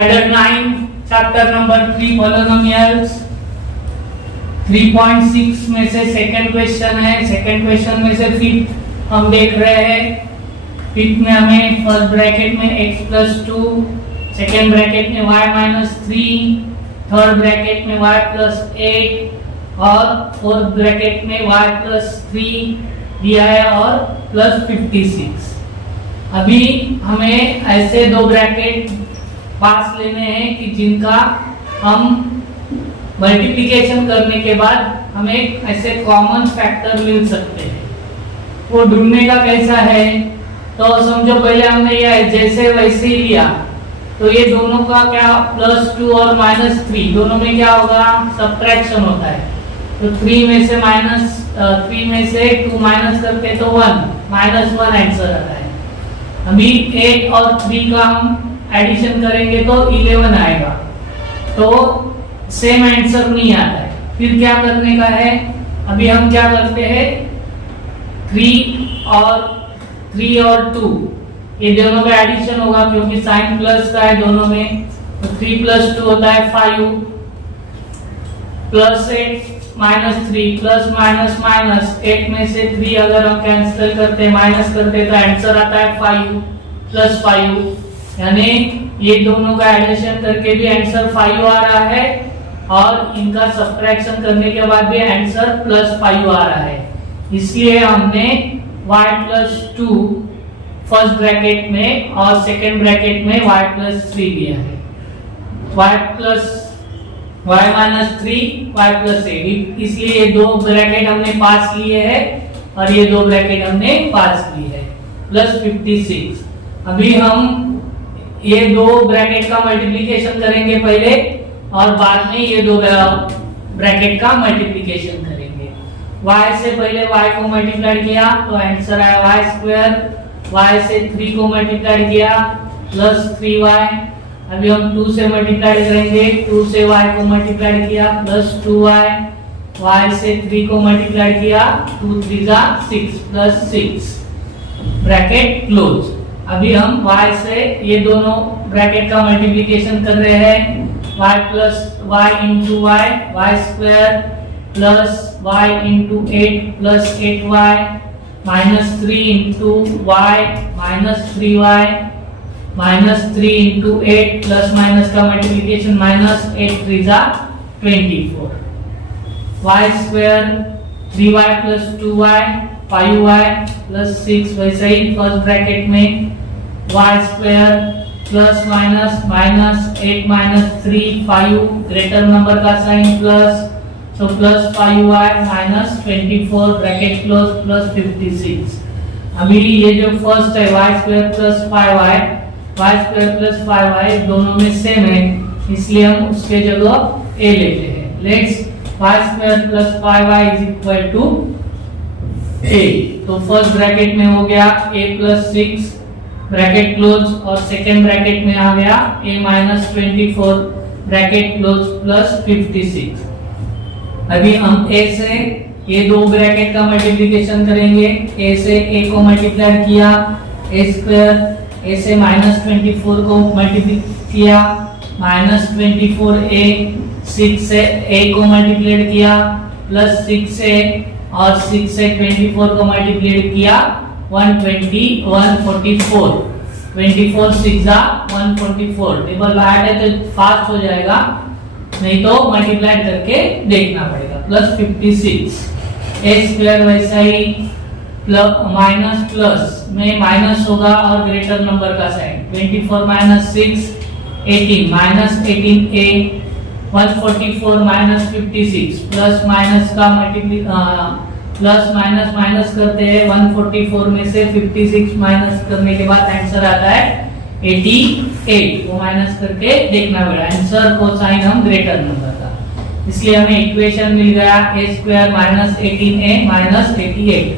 Standard 9 chapter number 3 polynomials 3.6 में से second question है। सेकंड क्वेश्चन में से फिफ्थ हम देख रहे हैं। फिफ्थ में हमें फर्स्ट ब्रैकेट में x प्लस 2, सेकंड ब्रैकेट में y माइनस 3, थर्ड ब्रैकेट में y प्लस 8 और फोर्थ ब्रैकेट में y प्लस 3 दिया है और प्लस 56। अभी हमें ऐसे दो ब्रैकेट पास लेने हैं कि जिनका हम मल्टीप्लिकेशन करने के बाद हमें ऐसे कॉमन फैक्टर मिल सकते हैं। वो ढूंढने का कैसा है, तो समझो पहले हमने ये जैसे वैसे ही लिया, तो ये दोनों का क्या प्लस 2 और माइनस 3 दोनों में क्या होगा, सब्ट्रैक्शन होता है। तो 3 में से 2 माइनस करके तो 1 -1 आंसर आता है। अभी 8 और 3 का हम एडिशन करेंगे तो 11 आएगा, तो सेम आंसर नहीं आता है। फिर क्या करने का है, अभी हम क्या करते हैं 3 और 2 ये दोनों का एडिशन होगा क्योंकि साइन प्लस का है दोनों में। तो 3 प्लस 2 होता है 5 plus 8 minus 3 plus minus minus 8 में से 3 अगर हम कैंसिल करते हैं माइनस करते हैं तो आंसर आता है 5 प्लस 5, यानी ये दोनों का एडिशन करके भी आंसर 5 आ रहा है और इनका सब्ट्रैक्शन करने के बाद भी आंसर प्लस 5 आ रहा है। इसलिए हमने y प्लस 2 फर्स्ट ब्रैकेट में और सेकंड ब्रैकेट में y प्लस 3 दिया है। y माइनस 3 y प्लस 8, इसलिए ये दो ब्रैकेट हमने पास लिए हैं और ये दो ब्रैकेट हमने पास लिए हैं प्लस 56। अभी हम ये दो ब्रैकेट का मल्टीप्लिकेशन करेंगे पहले और बाद में ये दो ब्रैकेट का मल्टीप्लिकेशन करेंगे। y से पहले y को मल्टीप्लाई किया तो आंसर आया y स्क्वायर, y से 3 को मल्टीप्लाई किया प्लस 3y। अभी हम 2 से मल्टीप्लाई करेंगे, 2 से y को मल्टीप्लाई किया प्लस 2y, y से 3 को मल्टीप्लाई किया 2 3 जा 6 प्लस 6 ब्रैकेट क्लोज। अभी हम y से ये दोनों ब्रैकेट का मल्टीप्लिकेशन कर रहे हैं, y plus y into y square plus y into 8 plus 8y minus 3 into y minus 3y minus 3 into 8 plus minus का मल्टीप्लिकेशन माइनस 8 3 जा 24 y square 3y plus 2y 5y plus 6। वैसे ही first bracket में y square plus minus minus 8 minus 3 5 greater number का sign plus, so plus 5y minus 24 bracket close plus 56। अभी ये जो first है y स्क्वायर प्लस 5y दोनों में सेम है, इसलिए हम उसके जगह a लेते हैं। Let's y square plus 5y is equal to a। तो फर्स्ट ब्रैकेट में हो गया a प्लस 6 ब्रैकेट क्लोज और सेकेंड ब्रैकेट में आ गया a minus 24 bracket close plus 56। अभी हम a से ये दो ब्रैकेट का मल्टीप्लिकेशन करेंगे। a से a को मल्टीप्लाई किया a स्क्वायर, a से माइनस 24 को मल्टीप्लाई किया माइनस 24a, 6 से a को मल्टीप्लाई किया प्लस 6a और 6 से 24 को मल्टीप्लाई किया 144 24 6 जा 144। टेबल बाहर है तो फास्ट हो जाएगा, नहीं तो मल्टीप्लाई करके देखना पड़ेगा प्लस 56। a स्क्वायर वैसा ही माइनस प्लस में माइनस होगा और ग्रेटर नंबर का sign 24 minus 6 18 minus 18a 144 minus 56 plus minus का प्लस माइनस माइनस करते हैं 144 में से 56 माइनस करने के बाद आंसर आता है 88। वो माइनस करके देखना पड़ेगा आंसर को साइन हम ग्रेटर नंबर का, इसलिए हमें इक्वेशन मिल गया a square minus 18a minus 88।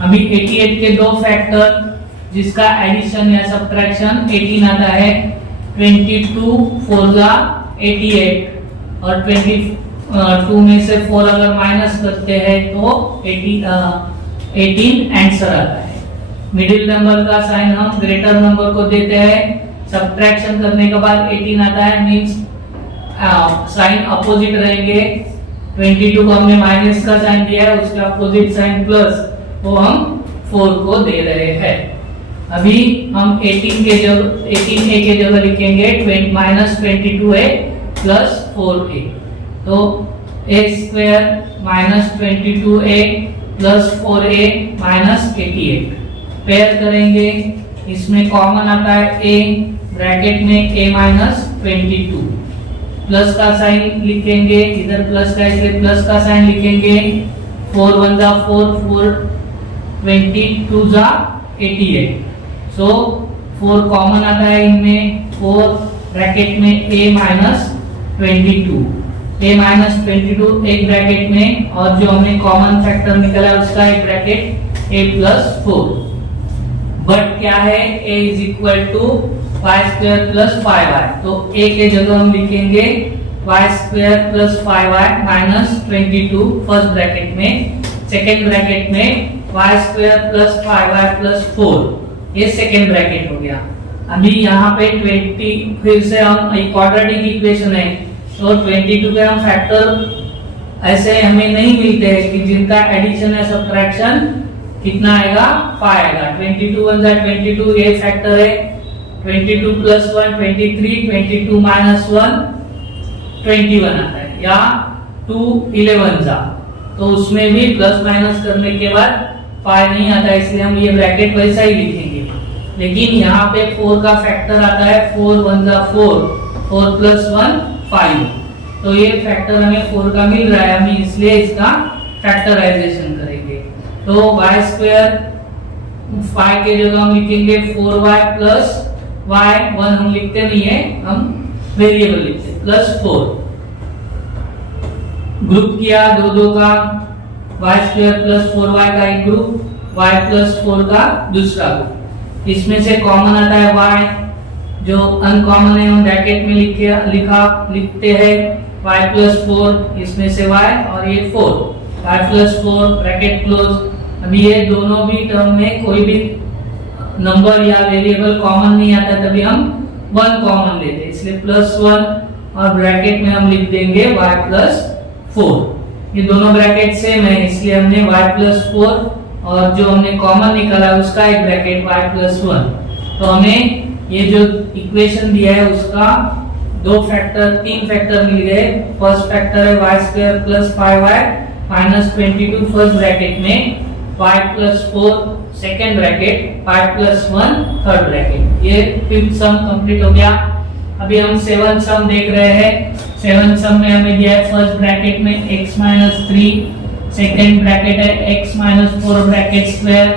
अभी 88 के दो फैक्टर जिसका एडिशन या सब्ट्रैक्शन 18 आता है, 22 4 जा 88 और 2 में से 4 अगर माइनस करते हैं तो 18 आंसर आता है। मिडिल नंबर का साइन हम ग्रेटर नंबर को देते हैं सब्ट्रैक्शन करने के बाद 18 आता है, मींस साइन अपोजिट रहेंगे। 22 को हमने माइनस का साइन दिया है, उसका अपोजिट साइन प्लस, वो हम 4 को दे रहे हैं। अभी हम 18a के जगह लिखेंगे माइनस 22a प्लस 4a, तो a square minus 22a plus 4a minus 88। Pair करेंगे, इसमें कॉमन आता है a, ब्रैकेट में a माइनस 22, प्लस का साइन लिखेंगे, इधर प्लस का इसलिए प्लस का साइन लिखेंगे। 4 1 जा 4, 4 22 जा 88, सो 4 कॉमन आता है इनमें, 4 ब्रैकेट में a माइनस 22, a माइनस 22 एक ब्रैकेट में, और जो हमने कॉमन फैक्टर निकाला उसका एक ब्रैकेट a प्लस 4। बट क्या है, a is equal to y square plus 5y, तो a के जगह हम लिखेंगे y square plus 5y minus 22 first bracket में, सेकेंड ब्रैकेट में y square plus 5y plus 4, ये सेकेंड ब्रैकेट हो गया। अभी यहाँ पे 20, फिर से हम एक क्वाड्रेटिक इक्वेशन है, तो 22 के हम फैक्टर ऐसे हमें नहीं मिलते हैं कि जिनका एडिशन है सब्ट्रैक्शन कितना आएगा, 5 आएगा। 22 1 जा 22, ये फैक्टर है। 22 प्लस 1 23, 22 माइनस 1 21 आता है, या 2 11 जा, तो उसमें भी प्लस माइनस करने के बाद 5 नहीं आता, इसलिए हम ये ब्रैकेट वैसा ही लिखेंगे। लेकिन यहाँ पे 4 का फैक्टर आता है, 4 1 जा 4, 4 प्लस 1 5, तो ये फैक्टर हमें 4 का मिल रहा है, हम इसलिए इसका फैक्टराइजेशन करेंगे। तो y स्क्वायर 5 के जगह हम लिखेंगे 4y प्लस y, 1 हम लिखते नहीं है, हम वेरिएबल लिखते हैं, प्लस 4। ग्रुप किया दो दो का, y स्क्वायर प्लस 4y का एक ग्रुप, y प्लस 4 का दूसरा ग्रुप। इसमें से कॉमन आता है y, जो अनकॉमन है हम ब्रैकेट में लिखते हैं y प्लस 4, इसमें से y और ये 4, y प्लस 4 ब्रैकेट क्लोज। अभी ये दोनों भी टर्म में कोई भी नंबर या वेरिएबल कॉमन नहीं आता, तभी हम 1 कॉमन लेते हैं, इसलिए प्लस 1 और ब्रैकेट में हम लिख देंगे y प्लस 4। ये दोनों ब्रैकेट सेम है, इसलिए हमने y प्लस 4 और जो हमने कॉमन निकाला उसका एक ब्रैकेट y प्लस 1। तो हमें ये जो इक्वेशन दिया है उसका 3 फैक्टर मिल गए। फर्स्ट फैक्टर है y square plus 5y minus 22 first bracket में, y plus 4 second bracket, 5 plus 1 third bracket. ये फिफ्थ सम कंप्लीट हो गया। अभी हम 7th सम देख रहे हैं। 7th सम में हमें दिया है फर्स्ट ब्रैकेट में x माइनस 3, सेकेंड ब्रैकेट है x minus 4 bracket square,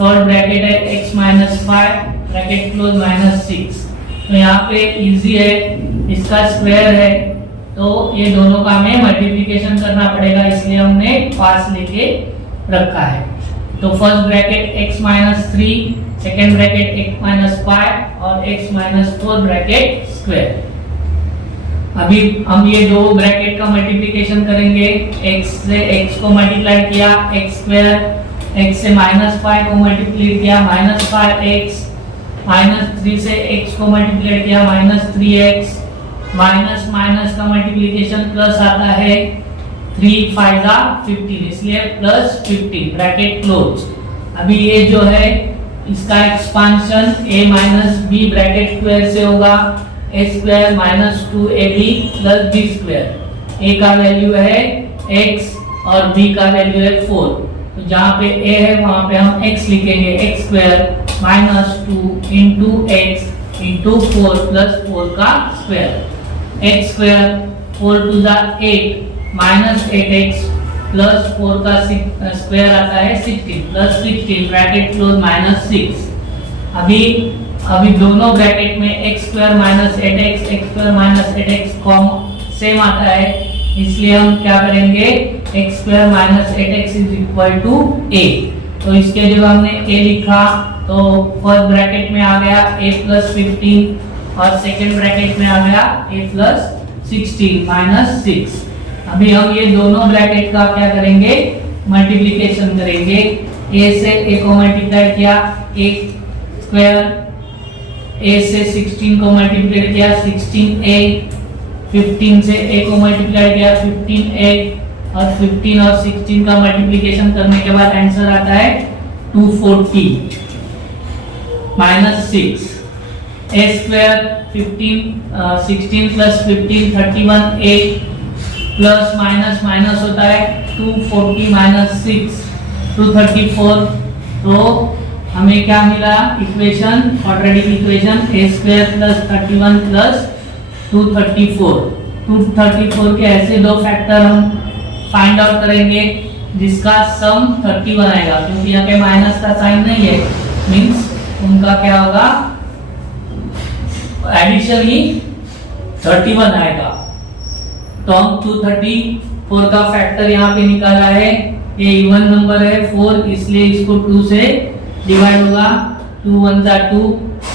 third bracket है x minus 5 bracket close minus 6। तो यहाँ पे इजी है, इसका स्क्वायर है, तो ये दोनों का हमें मल्टीप्लिकेशन करना पड़ेगा, इसलिए हमने पास लेके रखा है। तो first bracket x minus 3, second bracket x minus 5 और x माइनस 4 ब्रैकेट स्क्वायर। अभी हम ये दो ब्रैकेट का मल्टीप्लिकेशन करेंगे। x से x को मल्टीप्लाई किया x स्क्वायर, x से माइनस 5 को मल्टीप्लाई किया माइनस 5x, माइनस 3 से x को मल्टीप्लाई किया माइनस 3x, माइनस माइनस का मल्टीप्लिकेशन प्लस आता है, 3 5 जा 15, इसलिए प्लस 15 ब्रैकेट क्लोज। अभी ये जो है इसका expansion a minus b bracket square से होगा, a square minus 2ab plus b square. a का वैल्यू है x और b का वैल्यू है 4, तो जहाँ पे a है वहाँ पे हम x लिखेंगे, x square minus 2 into x into 4 plus 4 का स्क्वायर। x स्क्वायर 4 2 जा 8 माइनस 8x प्लस 4 का स्क्वायर आता है 16 प्लस 16 ब्रैकेट क्लोज माइनस 6। अभी दोनों ब्रैकेट में x square minus 8x, x square minus 8x same आता है, इसलिए हम क्या करेंगे, x square minus 8x is equal to a। तो इसके जगह हमने a लिखा, तो फर्स्ट ब्रैकेट में आ गया a प्लस 15 और सेकेंड ब्रैकेट में आ गया a प्लस 16 माइनस 6। अभी हम ये दोनों ब्रैकेट का क्या करेंगे, मल्टीप्लिकेशन करेंगे। a से a को मल्टीप्लाई किया, a स्क्वायर a से 16 को मल्टीप्लाई किया 16a, 15 से a को मल्टीप्लाई किया 15a, और 15 और 16 का मल्टीप्लिकेशन करने के बाद आंसर आता है 240 minus 6 a square 16 plus 15 31a plus minus minus होता है 240 माइनस 6 234। तो हमें क्या मिला equation, quadratic equation a square plus 31 plus 234 के ऐसे दो फैक्टर हम फाइंड आउट करेंगे जिसका सम 31 आएगा, क्योंकि यहाँ पे माइनस का साइन नहीं है, मींस उनका क्या होगा एडिशन ही 31 आएगा। तो हम 234 का फैक्टर यहाँ पे निकाला है, ये इवन नंबर है 4, इसलिए इसको 2 से डिवाइड होगा, 2 1 जा 2,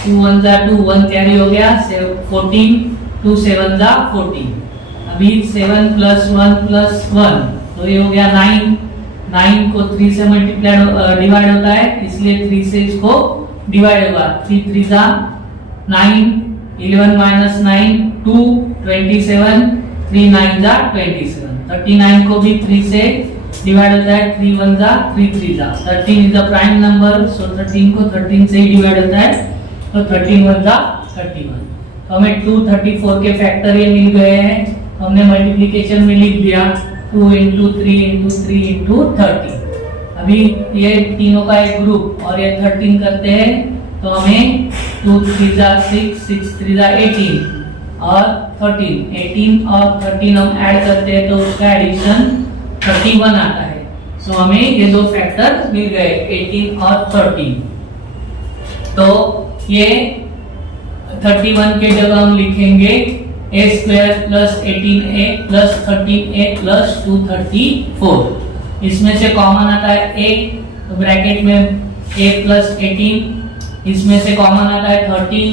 2 1 जा 2, 1 कैरी हो गया 14, 2 7 जा 14। अभी 7 प्लस 1 प्लस 1 तो ये हो गया 9, 9 को 3 से मल्टीप्लाई डिवाइड होता है, इसलिए 3 से इसको डिवाइड होगा, 3 3 जा 9, 11 माइनस 9 2 27, 3 9 जा 27, 39 को भी 3 से डिवाइड होता है, 3 1 जा 3 3 जा 13 इज द प्राइम नंबर, सो 13 को 13 से ही डिवाइड होता है, तो 13 1 जा 31। तो हमें 234 के फैक्टर ये मिल गए हैं, हमने मल्टीप्लिकेशन में लिख दिया 2 into 3 into 3 into 30। अभी ये तीनों का एक ग्रुप और ये 13 करते हैं, तो हमें 2 3 जा 6, 6 3 जा 18 और 18 और 13 हम ऐड करते हैं तो उसका एडिशन 31 आता है। सो हमें ये दो फैक्टर मिल गए 18 और 13। तो ये 31 के जगह हम लिखेंगे a square plus 18a plus 13a plus 234। इसमें से कॉमन आता है a, तो ब्रैकेट में a प्लस 18, इसमें से कॉमन आता है 13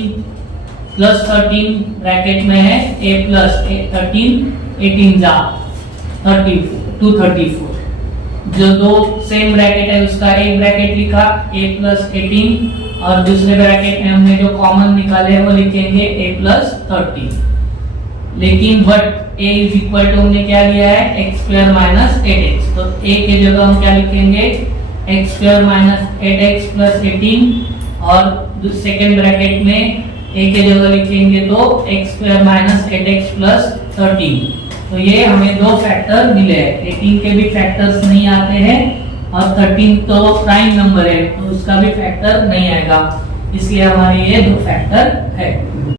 प्लस 13, ब्रैकेट में है a प्लस 13, 18 जा 234। जो दो सेम ब्रैकेट है उसका एक ब्रैकेट लिखा a प्लस 18 और दूसरे ब्रैकेट में हमने जो कॉमन निकाले वो लिखेंगे a प्लस 30। लेकिन but a is equal to हमने क्या लिया है x स्क्वायर माइनस 8x, तो a के जगह हम क्या लिखेंगे x square minus 8x plus 18 और सेकेंड ब्रैकेट में a के जगह लिखेंगे तो x square minus 8x plus 13। तो ये हमें दो फैक्टर मिले हैं, 18 के भी फैक्टर्स नहीं आते हैं और 13 तो प्राइम नंबर है तो उसका भी फैक्टर नहीं आएगा, इसलिए हमारे ये दो फैक्टर